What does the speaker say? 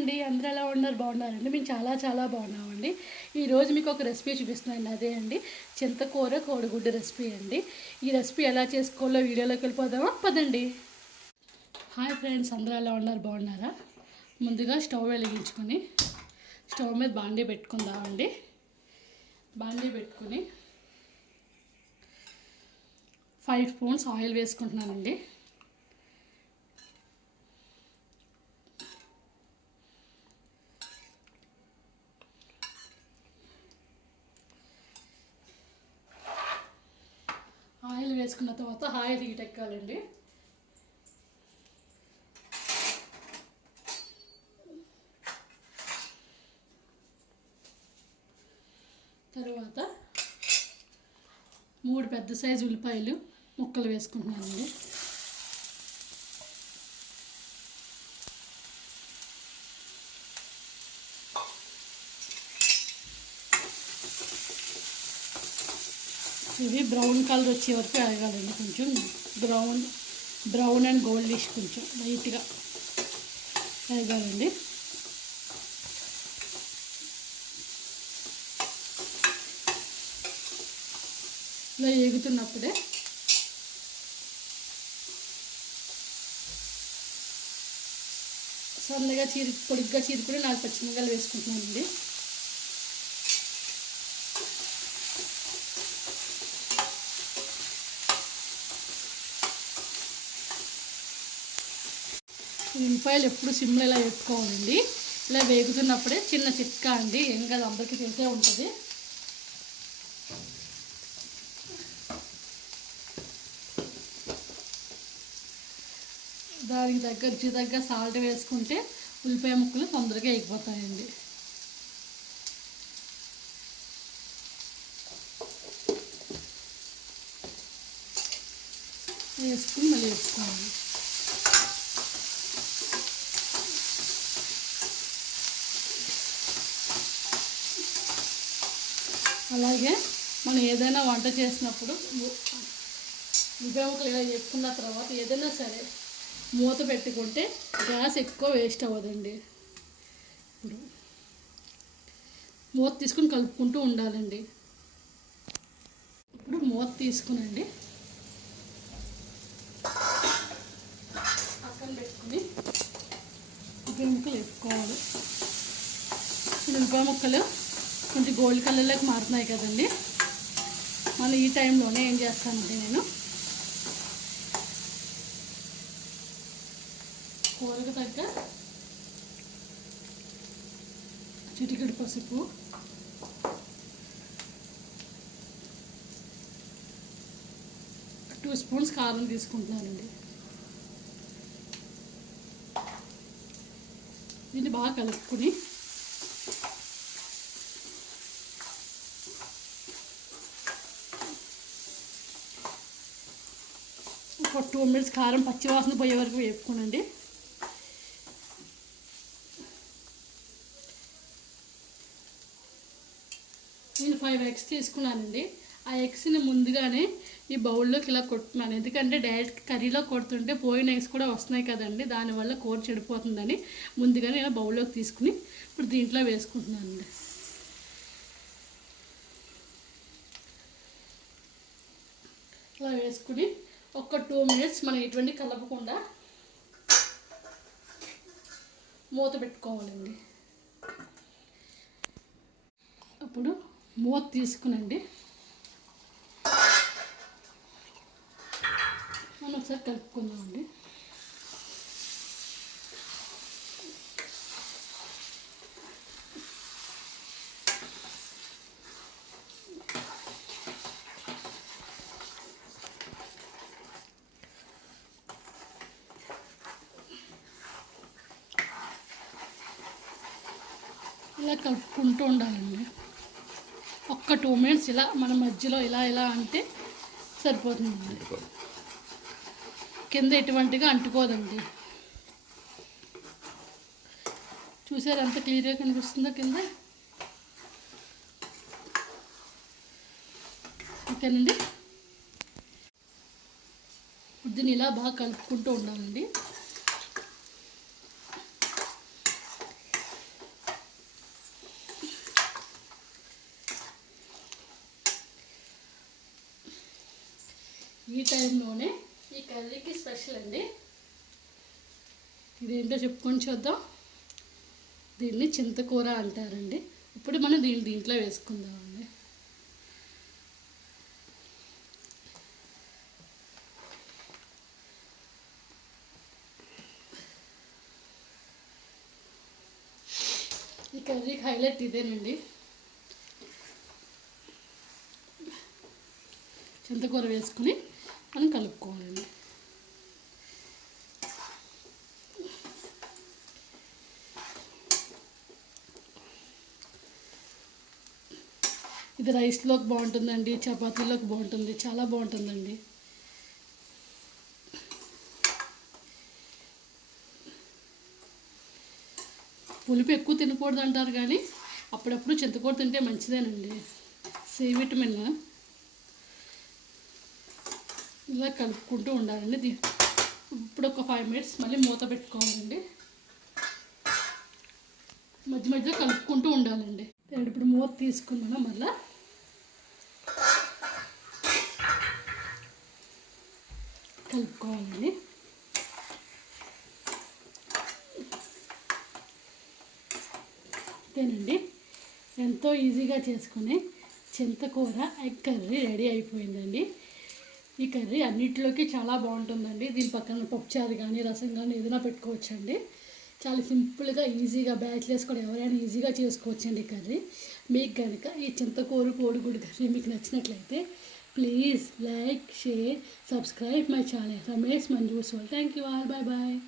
అండి, అందరూ ఎలా ఉన్నారు? బాగున్నారండి? మేము చాలా చాలా బాగున్నామండి. ఈరోజు మీకు ఒక రెసిపీ చూపిస్తున్నాను. అదే అండి చింతకూర కోడిగుడ్డు రెసిపీ అండి. ఈ రెసిపీ ఎలా చేసుకోవాలో వీడియోలోకి వెళ్ళిపోదామా? పదండి. హాయ్ ఫ్రెండ్స్, అందరూ ఎలా ఉన్నారు? బాగున్నారా? ముందుగా స్టవ్ వెలిగించుకొని స్టవ్ మీద బాండీ పెట్టుకుందామండి. బాండీ పెట్టుకొని 5 స్పూన్స్ ఆయిల్ వేసుకుంటున్నానండి. ఆయిల్ వేసుకున్న తర్వాత ఆయిల్ హీట్ ఎక్కాలండి. తర్వాత 3 పెద్ద సైజు ఉల్లిపాయలు ముక్కలు వేసుకుంటున్నానండి. ఇవి బ్రౌన్ కలర్ వచ్చే వరకు వేగాలండి. కొంచెం బ్రౌన్ అండ్ గోల్డిష్ కొంచెం లైట్గా వేగాలండి. ఇలా వేగుతున్నప్పుడే సన్నగా పొడిగ్గా చీరుకుని 4 పచ్చిమిరపకాయలు వేసుకుంటున్నానండి. ఉల్లిపాయలు ఎప్పుడు సిమ్లో ఇలా వేసుకోవాలండి. ఇలా వేగుతున్నప్పుడే చిన్న చిట్కా అండి, ఏం కాదు, అందరికీ తెలిసే ఉంటుంది. దానికి రుచి తగ్గ సాల్ట్ వేసుకుంటే ఉల్లిపాయ ముక్కలు తొందరగా ఎగిపోతాయండి. వేసుకుని మళ్ళీ వేసుకోవాలి. అలాగే మనం ఏదైనా వంట చేసినప్పుడు ఉల్లిపాయ ముక్కలు ఇలా వేసుకున్న తర్వాత ఏదైనా సరే మూత పెట్టుకుంటే గ్యాస్ ఎక్కువ వేస్ట్ అవ్వదండి. ఇప్పుడు మూత తీసుకుని కలుపుకుంటూ ఉండాలండి. ఇప్పుడు మూత తీసుకునండి పక్కన పెట్టుకుని ఉల్లిపాయ ముక్కలు వేసుకోవాలి. ఉల్లిపాయ ముక్కలు కొంచెం గోల్డ్ కలర్లోకి మారుతున్నాయి కదండి. మళ్ళీ ఈ టైంలోనే ఏం చేస్తానంటే నేను కూరకు తగ్గ చిటికెడు పసుపు, 2 స్పూన్స్ కారం తీసుకుంటున్నానండి. దీన్ని బాగా కలుపుకుని ఒక 2 మినిట్స్ కారం పచ్చివాసన పోయే వరకు వేపుకోనండి. నేను 5 ఎగ్స్ తీసుకున్నానండి. ఆ ఎగ్స్ని ముందుగానే ఈ బౌల్లోకి ఇలా కొట్టుకున్నాను. ఎందుకంటే డైరెక్ట్ కర్రీలో కొడుతుంటే పోయిన ఎగ్స్ కూడా వస్తున్నాయి కదండి, దానివల్ల కూర చెడిపోతుందని ముందుగానే ఇలా బౌల్లోకి తీసుకుని ఇప్పుడు దీంట్లో వేసుకుంటున్నానండి. ఇలా వేసుకుని ఒక 2 మినిట్స్ మనం ఎటువంటి కలపకుండా మూత పెట్టుకోవాలండి. అప్పుడు మూత తీసుకునండి మనం ఒకసారి కలుపుకుందామండి. ఇలా కలుపుకుంటూ ఉండాలండి. ఒక్క 2 మినిట్స్ ఇలా మన మధ్యలో ఇలా అంటే సరిపోతుందండి. కింద ఎటువంటిగా అంటుకోదండి. చూసారు ఎంత క్లియర్గా కనిపిస్తుందో కింద. ఓకేనండి. దీన్ని ఇలా బాగా కలుపుకుంటూ ఉండాలండి. ఈ టైంలోనే ఈ కర్రీకి స్పెషల్ అండి. ఇదేంటో చెప్పుకొని చూద్దాం. దీన్ని చింతకూర అంటారండి. ఇప్పుడు మనం దీంట్లో వేసుకుందామండి. ఈ కర్రీకి హైలైట్ ఇదేనండి. చింతకూర వేసుకుని మనం కలుపుకోవాలండి. ఇది రైస్లోకి బాగుంటుందండి, చపాతీలోకి బాగుంటుంది, చాలా బాగుంటుందండి. పులుపు ఎక్కువ తినకూడదు అంటారు, కానీ అప్పుడప్పుడు చింతకూర తింటే మంచిదేనండి, సి విటమిన్. ఇలా కలుపుకుంటూ ఉండాలండి. ఇప్పుడు ఒక 5 minutes మళ్ళీ మూత పెట్టుకోవాలండి. మధ్య మధ్యలో కలుపుకుంటూ ఉండాలండి. ఇప్పుడు మూత తీసుకున్నాను, మళ్ళీ కలుపుకోవాలండి. అంతేనండి, ఎంతో ఈజీగా చేసుకునే చింతకూర ఎగ్ కర్రీ రెడీ అయిపోయిందండి. ఈ కర్రీ అన్నిటిలోకి చాలా బాగుంటుందండి. దీని పక్కన పప్పుచారు కానీ రసం కానీ ఏదైనా పెట్టుకోవచ్చండి. చాలా సింపుల్గా ఈజీగా బ్యాచిలర్స్ కూడా ఎవరైనా ఈజీగా చేసుకోవచ్చండి ఈ కర్రీ. మీకు కనుక ఈ చింతకూర కోడిగుడ్డు కర్రీ మీకు నచ్చినట్లయితే please like, share, subscribe my channel Ramesh Manjus. Thank you all. Bye bye.